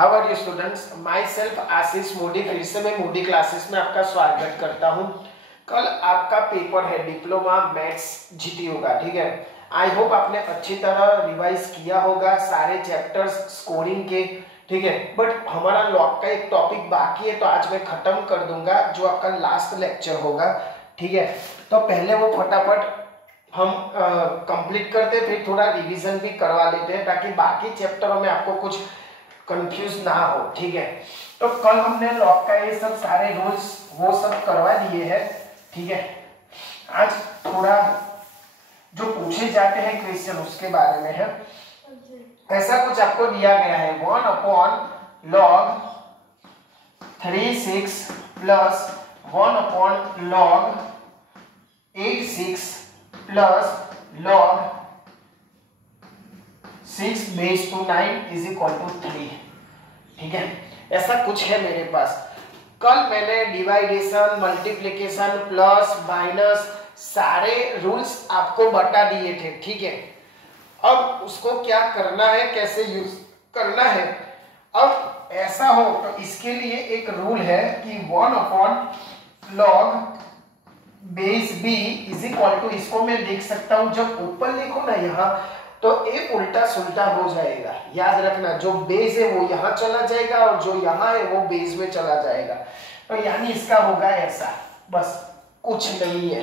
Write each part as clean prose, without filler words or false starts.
How are you students, myself Ashish Modi. फिर से मैं मोदी क्लासेस में आपका स्वागत करता हूं। कल आपका पेपर है डिप्लोमा मैथ्स जीटी होगा, ठीक है। आई होप आपने अच्छी तरह रिवाइज किया होगा सारे चैप्टर्स स्कोरिंग के, ठीक है। बट हमारा लॉग का एक टॉपिक बाकी है, तो आज मैं खत्म कर दूंगा जो आपका लास्ट लेक्चर होगा, ठीक है। तो पहले वो फटाफट हम कंप्लीट करते, फिर थोड़ा रिवीजन भी करवा लेते हैं ताकि बाकी चैप्टरों में आपको कुछ कंफ्यूज ना हो, ठीक है। तो कल हमने लॉग का ये सब सारे रूल्स वो सब करवा दिए हैं, ठीक है। आज थोड़ा जो पूछे जाते हैं क्वेश्चन उसके बारे में है। ऐसा कुछ आपको दिया गया है 1/log 36 plus 1/log 86 plus log 6/9 is equal to 3, ठीक है। ऐसा कुछ है मेरे पास। कल मैंने डिवाइडेशन, मल्टीप्लिकेशन, प्लस माइनस सारे रूल्स आपको बता दिए थे, ठीक है। अब उसको क्या करना है, कैसे यूज करना है। अब ऐसा हो तो इसके लिए एक रूल है कि 1/log base b is equal to, इसको मैं लिख सकता हूं, जब ऊपर लिखो ना यहाँ तो एक उल्टा सुल्टा हो जाएगा। याद रखना, जो बेस है वो यहाँ चला जाएगा और जो यहाँ है वो बेस में चला जाएगा। तो यानी इसका होगा ऐसा, बस कुछ नहीं है।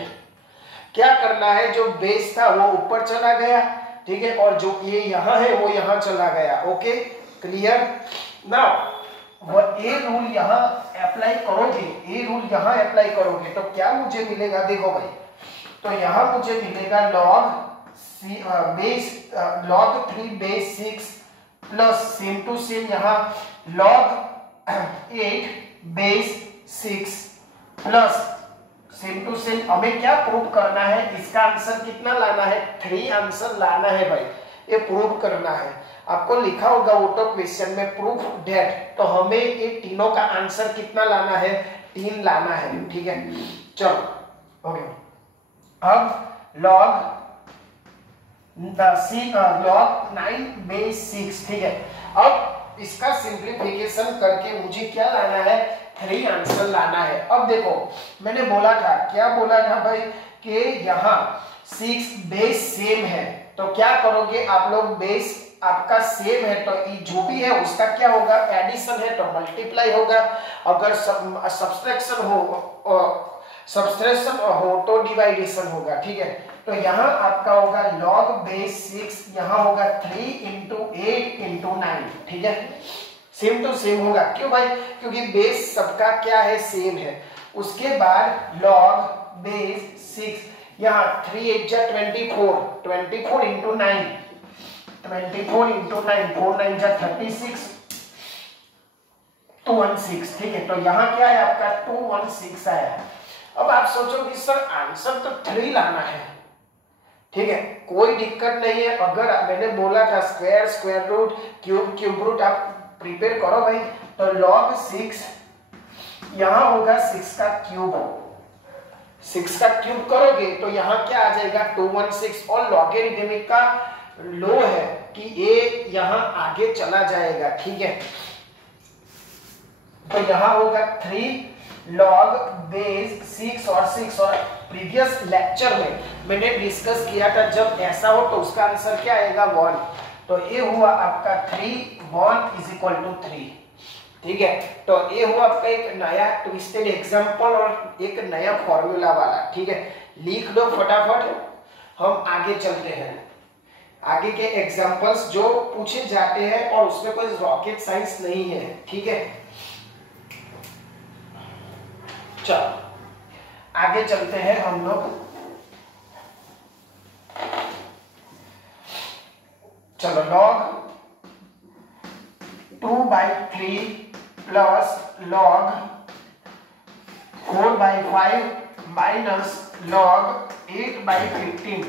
क्या करना है, जो बेस था वो ऊपर चला गया, ठीक है, और जो ये यहाँ है वो यहाँ चला गया। Okay, clear. नाउ वो ए रूल यहाँ अप्लाई करोगे, ए रूल यहाँ अप्लाई करोगे तो क्या मुझे मिलेगा, देखो भाई। तो यहाँ मुझे मिलेगा log log 3 base 6 plus same to same यहाँ log 8 base 6 plus same to same. हमें क्या प्रूव करना है, इसका आंसर कितना लाना है, 3 आंसर लाना है भाई, ये प्रूव करना है। आपको लिखा होगा ऑटो क्वेश्चन में प्रूफ डेट, तो हमें ये तीनों का आंसर कितना लाना है, 3 लाना है, ठीक है। चलो ओके। अब log 9 बेस 6, ठीक है। अब इसका सिंप्लीफिकेशन करके मुझे क्या लाना है, 3 आंसर लाना है। अब देखो मैंने बोला था, क्या बोला था भाई, कि यहाँ 6 बेस सेम है, तो क्या करोगे आप लोग, बेस आपका सेम है तो जो भी है उसका क्या होगा, एडिशन है तो मल्टीप्लाई होगा, अगर सब्सट्रैक्शन हो तो डिवाइडेशन होगा, ठीक है। तो यहाँ आपका होगा log बेस 6, यहाँ होगा 3 × 8 × 9, ठीक है। सेम टू सेम होगा, क्यों भाई, क्योंकि बेस सबका क्या है, सेम है। उसके बाद log बेस 6, यहाँ 3 8 जा 24, 24 × 9, 24 × 9, 4 9 जा 36, 216, ठीक है। तो यहाँ क्या है आपका 216 आया। अब आप सोचोगे सर आंसर तो 3 लाना है, ठीक है, कोई दिक्कत नहीं है। अगर मैंने बोला था square, square root, cube, cube root आप प्रिपेयर करो भाई, तो log 6 यहाँ होगा 6 का क्यूब, 6 का क्यूब करोगे तो यहाँ क्या आ जाएगा 216, और लॉगरिथमिक का लो है कि ये यहाँ आगे चला जाएगा, ठीक है। तो यहाँ होगा 3 log बेस 6 और 6, और प्रीवियस लेक्चर में मैंने डिस्कस किया था जब ऐसा हो तो उसका आंसर क्या आएगा 1, तो ये हुआ आपका 1 इज इक्वल टू 3, ठीक है। तो ये हुआ आपका एक नया ट्विस्टेड एग्जांपल और एक नया फॉर्मूला वाला, ठीक है। लिख दो फटाफट, हम आगे चलते हैं। आगे के एग्जांपल्स जो पूछे जाते हैं और उसमें कोई रॉकेट साइंस नहीं है, ठीक है। चलो आगे चलते हैं हम लोग। चलो log 2/3 plus log 4/5 minus log 8/15,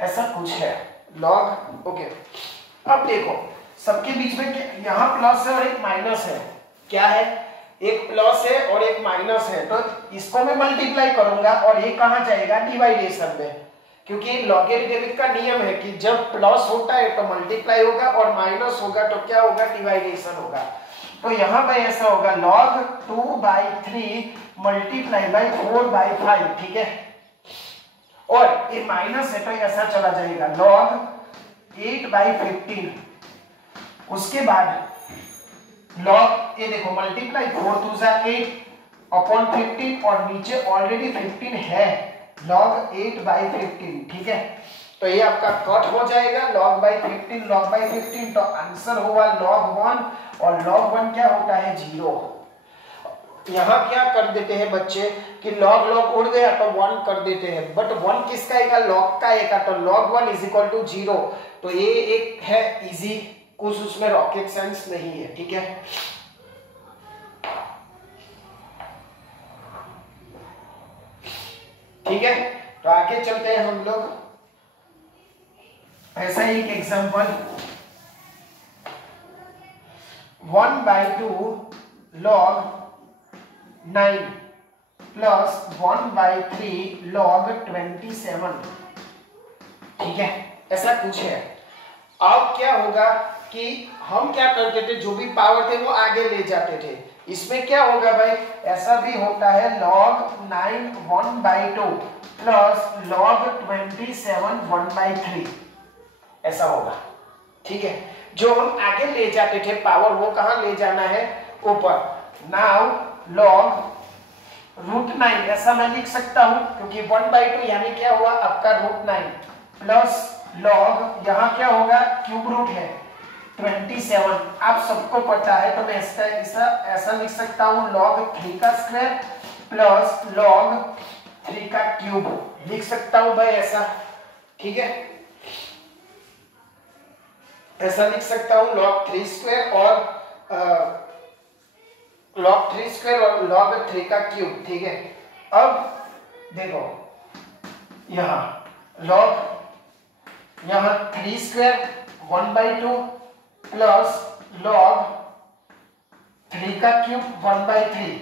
ऐसा कुछ है log, ओके। अब देखो सबके बीच में यहाँ प्लस है और एक माइनस है, क्या है, एक प्लस है और एक माइनस है, तो इसको मैं मल्टीप्लाई करूंगा और ये कहाँ जाएगा, डिवाइडेशन में, क्योंकि लॉगरिथमिक का नियम है कि जब प्लस होता है तो मल्टीप्लाई होगा और माइनस होगा तो क्या होगा, डिवाइडेशन होगा। तो यहाँ पे ऐसा होगा log 2/3 मल्टीप्लाई बाई 4/5, ठीक है। और ये माइनस है तो ऐसा चला जाएगा log 8/15। उसके बाद log, ये देखो मल्टीप्लाई 4 2 8 अपॉन 15 और नीचे ऑलरेडी 15 है, log 8/15, ठीक है। तो ये आपका कट हो जाएगा log बाई 15 log बाई 15, तो आंसर हुआ log 1 और log 1 क्या होता है 0। यहाँ क्या कर देते हैं बच्चे कि log log उड़ गया तो 1 कर देते हैं, बट 1 किसका आएगा log का आएगा, तो log 1 इज इक्वल टू 0। तो ये एक है इजी, कुछ उसमें रॉकेट साइंस नहीं है, ठीक है। ठीक है, तो आगे चलते हैं हम लोग। ऐसा ही एक एग्जांपल 1/2 log 9 प्लस 1/3 log 27, ठीक है, ऐसा कुछ है। अब क्या होगा कि हम क्या करते थे, जो भी पावर थे वो आगे ले जाते थे। इसमें क्या होगा भाई, ऐसा भी होता है log 9 1/2 प्लस log 27 1/3, ऐसा होगा, ठीक है। जो हम आगे ले जाते थे पावर, वो कहां ले जाना है, ऊपर। नाउ log √9 ऐसा मैं लिख सकता हूं, क्योंकि 1/2 यानी क्या हुआ आपका √9 प्लस log यहाँ क्या होगा क्यूब रूट है 27, आप सबको पता है, तो मैं ऐसा लिख सकता हूं log 3 का स्क्वायर प्लस log 3 का क्यूब लिख सकता हूं भाई, ऐसा, ठीक है। ऐसा लिख सकता हूं log 3 स्क्वायर और log 3 स्क्वायर और log 3 का क्यूब, ठीक है। अब देखो यहाँ log यहाँ 3 स्क्वायर 1/2 प्लस log 3 का क्यूब 1/3।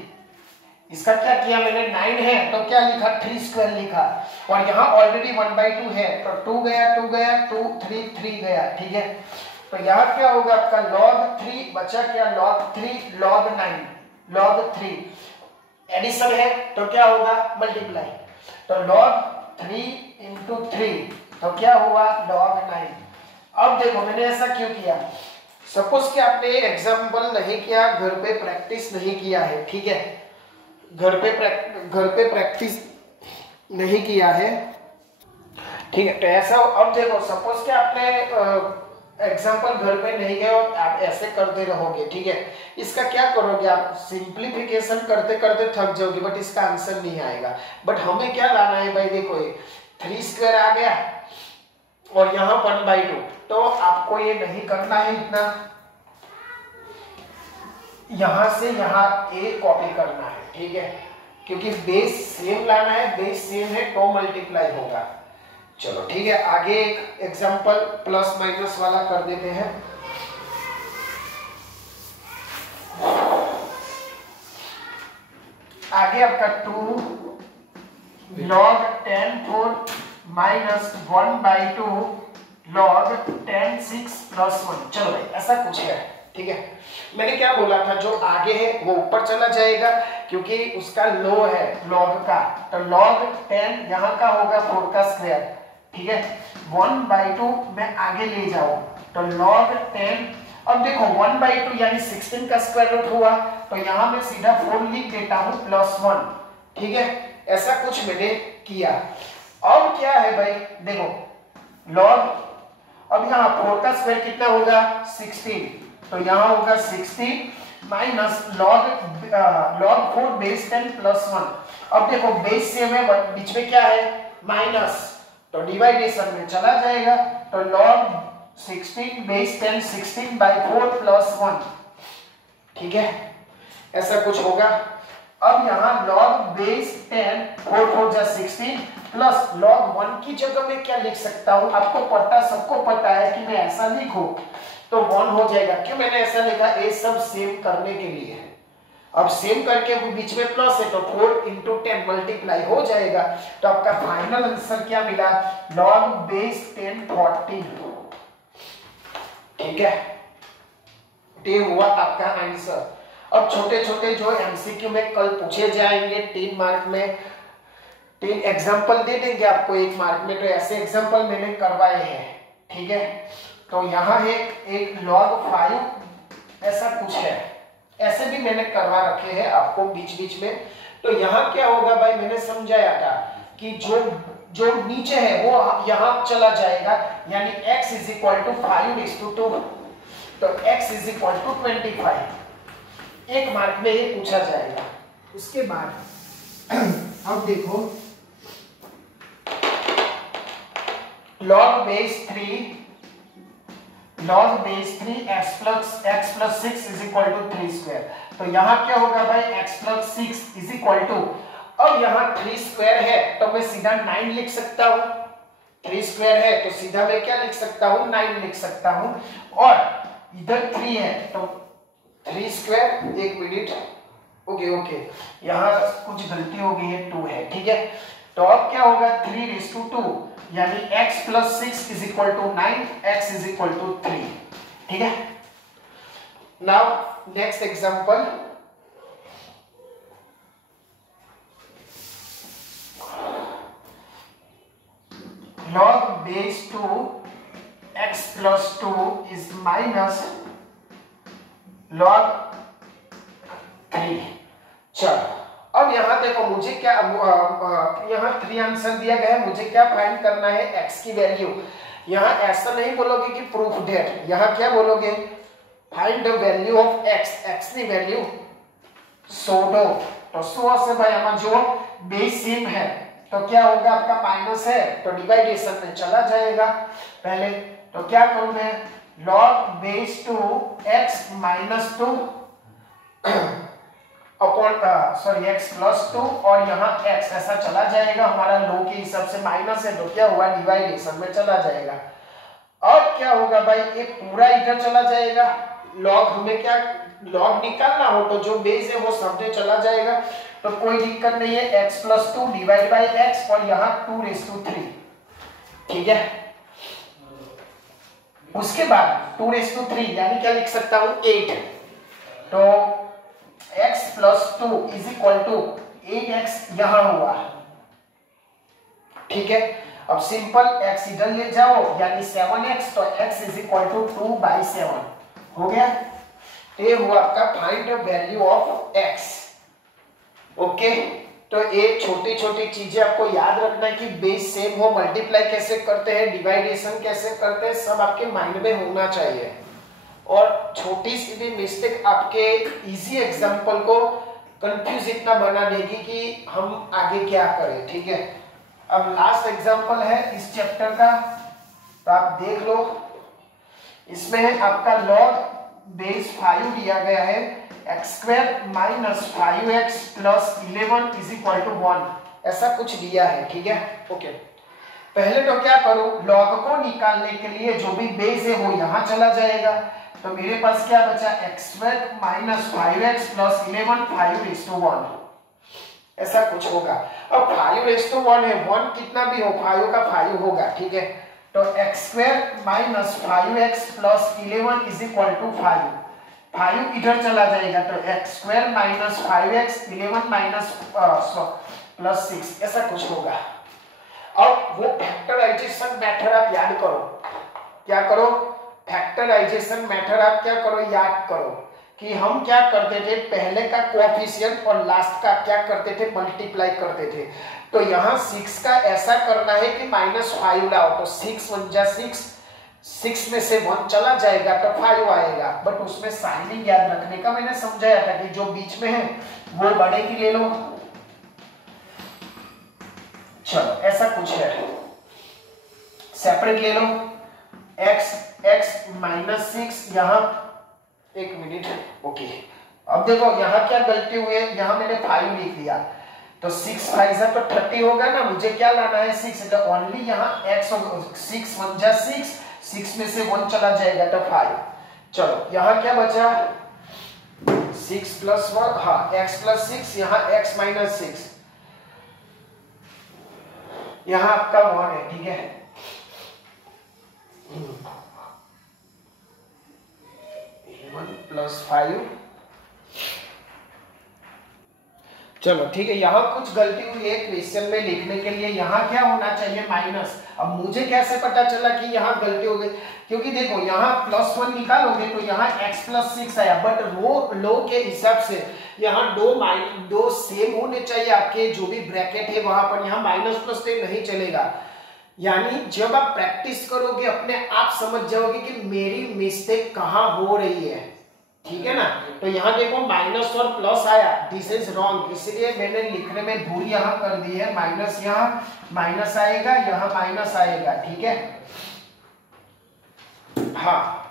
इसका क्या किया मैंने, 9 है तो क्या लिखा 3 स्क्वायर लिखा, और यहाँ ऑलरेडी 1/2 है तो 2 गया 2 गया 2 3 3 गया, ठीक है। तो यहाँ क्या होगा आपका log 3 बचा क्या, log 3 log 9 log 3 एडिशन है तो क्या होगा मल्टीप्लाई, तो log 3 into 3 तो क्या हुआ log 9। अब देखो मैंने ऐसा क्यों किया, सपोज कि आपने एग्जाम्पल नहीं किया, घर पे प्रैक्टिस नहीं किया है, ठीक है, घर पे प्रैक्टिस नहीं किया है, ठीक है। तो ऐसा अब देखो सपोज कि आपने एग्जाम्पल घर पे नहीं गए और आप ऐसे करते रहोगे, ठीक है। इसका क्या करोगे आप, सिंप्लीफिकेशन करते करते थक जाओगे, बट इसका आंसर नहीं आएगा। बट हमें क्या लाना है भाई, देखो ये 3 स्क्वायर आ गया और यहाँ 1/2, तो आपको ये नहीं करना है इतना, यहां से यहां ए कॉपी करना है, ठीक है, क्योंकि बेस सेम लाना है, बेस सेम है तो मल्टीप्लाई होगा। चलो ठीक है, आगे एक एग्जांपल प्लस माइनस वाला कर देते हैं। आगे आपका 2 log 10/4 माइनस 1/2 log 10/6 प्लस 1। चलो भाई ऐसा कुछ है, ठीक है। मैंने क्या बोला था, जो आगे है वो ऊपर चला जाएगा क्योंकि उसका लो है log का, तो log 10 यहाँ का होगा 4 का स्क्वायर, ठीक है। 1/2 मैं आगे ले जाऊं तो log 10, अब देखो 1/2 यानी 16 का स्क्वायर रूट हुआ, तो यहाँ मैं सीधा 4 लिख देता हूँ प्लस 1, ठीक है। ऐसा कुछ मैंने किया। अब क्या है भाई, देखो log, अब यहाँ 4 का स्क्वायर कितना होगा 16, तो यहाँ होगा 16 माइनस log 4 बेस 10 प्लस 1। अब देखो बेस सेम है, बीच में क्या है माइनस, तो डिवाइडेशन में चला जाएगा, तो log 16 बेस 10 16/4 प्लस 1, ठीक है। ऐसा कुछ होगा। अब यहाँ log बेस 10 4 4 जा 16 प्लस log 1 की जगह में क्या लिख सकता हूँ, आपको पता, सबको पता है कि मैं ऐसा लिखूं तो 1 हो जाएगा। क्यों मैंने ऐसा लिखा, ये सब सेम करने के लिए। अब सेम करके वो बीच में प्लस है तो 4 into 10 मल्टीप्लाई हो जाएगा, तो आपका फाइनल आंसर क्या मिला, log बेस 10 14, ठीक है। ये हुआ आपका आंसर। अब छोटे छोटे जो एमसीक्यू में कल पूछे जाएंगे 3 मार्क में, 3 एग्जाम्पल दे देंगे आपको 1 मार्क में, तो ऐसे एग्जाम्पल मैंने करवाए हैं, ठीक है। तो यहाँ है एक log 5 ऐसा कुछ है, ऐसे भी मैंने करवा रखे हैं आपको बीच बीच में। तो यहाँ क्या होगा भाई, मैंने समझाया था कि जो नीचे है वो यहाँ चला जाएगा, यानी x इज इक्वल टू 5:2, तो x is equal to 25, 1 mark में ये पूछा जाएगा। उसके बाद अब देखो log base 3 x plus 6 is equal to 3 square. तो यहाँ क्या होगा भाई, x plus 6 is equal to, अब यहाँ 3 स्क्वायर है तो मैं सीधा 9 लिख सकता हूँ, 3 स्क्वायर है तो सीधा मैं क्या लिख सकता हूँ, 9 लिख सकता हूँ। और इधर 3 है तो 3 स्क्वायर, 1 मिनट, ओके यहाँ कुछ गलती हो गई है, 2 है, ठीक है। तो अब क्या होगा, 3:2 यानी x plus 6 is equal to 9, x is equal to 3, ठीक है। Now next example, log base 2 x plus 2 is minus log 3। चलो अब यहाँ देखो मुझे क्या, यहाँ 3 आंसर दिया गया है, मुझे क्या फाइंड करना है, x की वैल्यू। यहाँ ऐसा नहीं बोलोगे कि प्रूफ डेट, यहाँ क्या बोलोगे, find the value of x, x की वैल्यू सोडो। तो सो से भाई हमारा जो बेस सेम है तो क्या होगा, आपका माइनस है तो डिवाइडेशन में चला जाएगा पहले। तो क्या करूं मैं, log base 2 x minus 2 upon x plus 2 और यहाँ x ऐसा चला जाएगा, हमारा लो के हिसाब से माइनस है तो क्या हुआ, डिवाइडेशन में चला जाएगा। अब क्या होगा भाई, ये पूरा इधर चला जाएगा, log हमें क्या log निकालना हो तो जो बेस है वो सामने चला जाएगा, तो कोई दिक्कत नहीं है, x plus 2 divide by x और यहाँ 2:3, ठीक है। उसके बाद 2:3 यानी क्या लिख सकता हूं, 8, तो x plus 2 is equal to 8x यहां हुआ, ठीक है। अब सिंपल x इधर ले जाओ यानी 7x, तो x इज इक्वल टू 2/7 हो गया। ये हुआ आपका find the value of x, okay. तो ये छोटी छोटी चीजें आपको याद रखना है कि बेस सेम हो, मल्टीप्लाई कैसे करते हैं, डिवाइडेशन कैसे करते हैं, सब आपके माइंड में होना चाहिए। और छोटी सी भी मिस्टेक आपके इजी एग्जांपल को कंफ्यूज इतना बना देगी कि हम आगे क्या करें, ठीक है। अब लास्ट एग्जांपल है इस चैप्टर का, तो आप देख लो, इसमें है आपका log base 5 दिया गया है, x² minus 5x plus 11 is equal to 1, ऐसा कुछ दिया है, ठीक है, ओके। पहले तो क्या करो, log को निकालने के लिए जो भी बेस है वो यहाँ चला जाएगा, तो मेरे पास क्या बचा, x² minus 5x plus 11 5:1, ऐसा कुछ होगा। अब 5:1 है, 1 कितना भी हो 5 का 5 होगा, ठीक है। तो x² minus 5x plus 11 is equal to 5, 5 इधर चला जाएगा तो x² minus 5x 11 minus plus 6 ऐसा कुछ होगा। अब वो फैक्टराइजेशन मेथड आप याद करो, क्या करो, फैक्टराइजेशन मेथड आप क्या करो, याद करो कि हम क्या करते थे, पहले का कोएफिशिएंट और लास्ट का क्या करते थे, मल्टीप्लाई करते थे। तो यहाँ 6 का ऐसा करना है कि -5 लाओ, तो 6 1 जा 6, 6 में से 1 चला जाएगा तो 5 आएगा, बट उसमें साइनिंग याद रखने का मैंने समझाया था कि जो बीच में है वो बड़े की ले लो। चलो ऐसा कुछ है, सेपरेट ले लो, x -6 यहाँ, एक मिनट, ओके। अब देखो यहाँ क्या गलती हुई है, यहाँ मैंने 5 लिख दिया, तो 6 5 तो 30 होगा ना, मुझे क्या लाना है 6, तो ओनली यहाँ x 6 1 जा 6, 6 में से 1 चला जाएगा तो 5। चलो यहाँ क्या बचा, 6 + 1, हाँ x + 6, यहाँ x - 6, यहाँ आपका 1 है, ठीक है। 1 + 5 चलो ठीक है, यहाँ कुछ गलती हुई है क्वेश्चन में लिखने के लिए, यहाँ क्या होना चाहिए माइनस। अब मुझे कैसे पता चला कि यहाँ गलती हो गई, क्योंकि देखो यहाँ +1 निकालोगे तो यहाँ x+6 आया, बट लो के हिसाब से यहाँ दो सेम होने चाहिए आपके जो भी ब्रैकेट है वहां पर, यहाँ माइनस प्लस से नहीं चलेगा। यानी जब आप प्रैक्टिस करोगे अपने आप समझ जाओगे कि मेरी मिस्टेक कहाँ हो रही है, ठीक है ना। तो यहाँ देखो माइनस और प्लस आया, दिस इज रॉन्ग, इसलिए मैंने लिखने में भूल यहाँ कर दी है, माइनस यहाँ माइनस आएगा, यहाँ माइनस आएगा, ठीक है। हाँ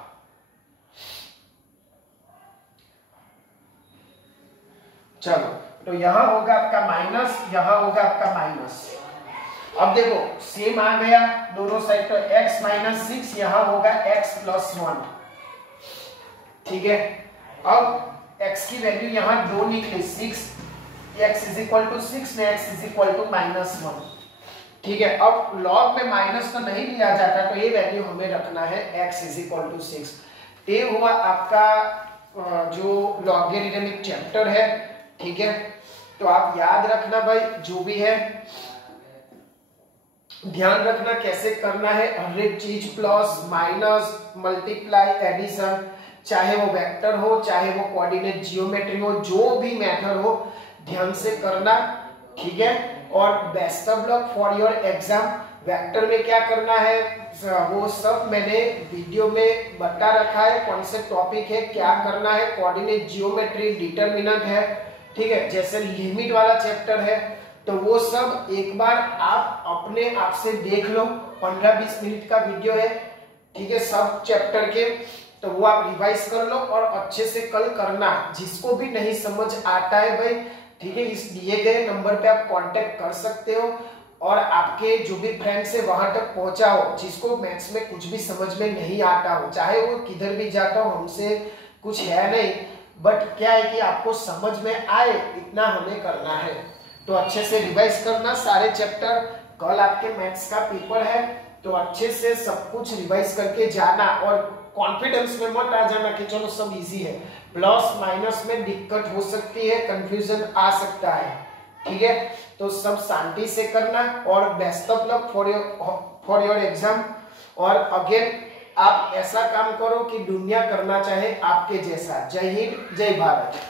चलो, तो यहाँ होगा आपका माइनस, यहाँ होगा आपका माइनस। अब देखो सेम आ गया दोनों साइड, तो x-6 यहाँ होगा x+1, ठीक है। अब x की वैल्यू यहाँ 2 निकली, 6, x = 6 में x = -1, ठीक है। अब लॉग में माइनस तो नहीं लिया जाता, तो ये वैल्यू हमें रखना है x = 6। ये हुआ आपका जो लॉगरिथमिक चैप्टर है, ठीक है। तो आप याद रखना भाई, जो भी है ध्यान रखना कैसे करना है, हर एक चीज प्लस माइनस मल्टीप्लाई एडिशन, चाहे वो वेक्टर हो चाहे वो कोऑर्डिनेट जियोमेट्री हो, जो भी मेथड हो ध्यान से करना, ठीक है। और best of luck for your exam. Vector में क्या करना है वो सब मैंने वीडियो में बता रखा है, कौन से टॉपिक है, क्या करना है, कोऑर्डिनेट जियोमेट्री, डिटरमिनेंट है, ठीक है, जैसे लिमिट वाला चैप्टर है, तो वो सब एक बार आप अपने आप से देख लो, 15-20 मिनट का वीडियो है, ठीक है, सब चैप्टर के, तो वो आप रिवाइज कर लो और अच्छे से कल करना। जिसको भी नहीं समझ आता है भाई, ठीक है, इस दिए गए नंबर पे आप कांटेक्ट कर सकते हो और आपके जो भी फ्रेंड्स है वहां तक पहुंचाओ, जिसको मैथ्स में कुछ भी समझ में नहीं आता हो, चाहे वो किधर भी जाता हो, हमसे कुछ है नहीं, बट क्या है कि आपको समझ में आए इतना हमें करना है। तो अच्छे से रिवाइज करना सारे चैप्टर, कल आपके मैथ्स का पेपर है, तो अच्छे से सब कुछ रिवाइज करके जाना और कॉन्फिडेंस में मत आ जाना कि चलो सब इजी है। प्लस माइनस में दिक्कत हो सकती है, कंफ्यूजन आ सकता है, ठीक है। तो सब शांति से करना और best of luck for your exam. और अगेन आप ऐसा काम करो कि दुनिया करना चाहे आपके जैसा। जय हिंद, जय भारत।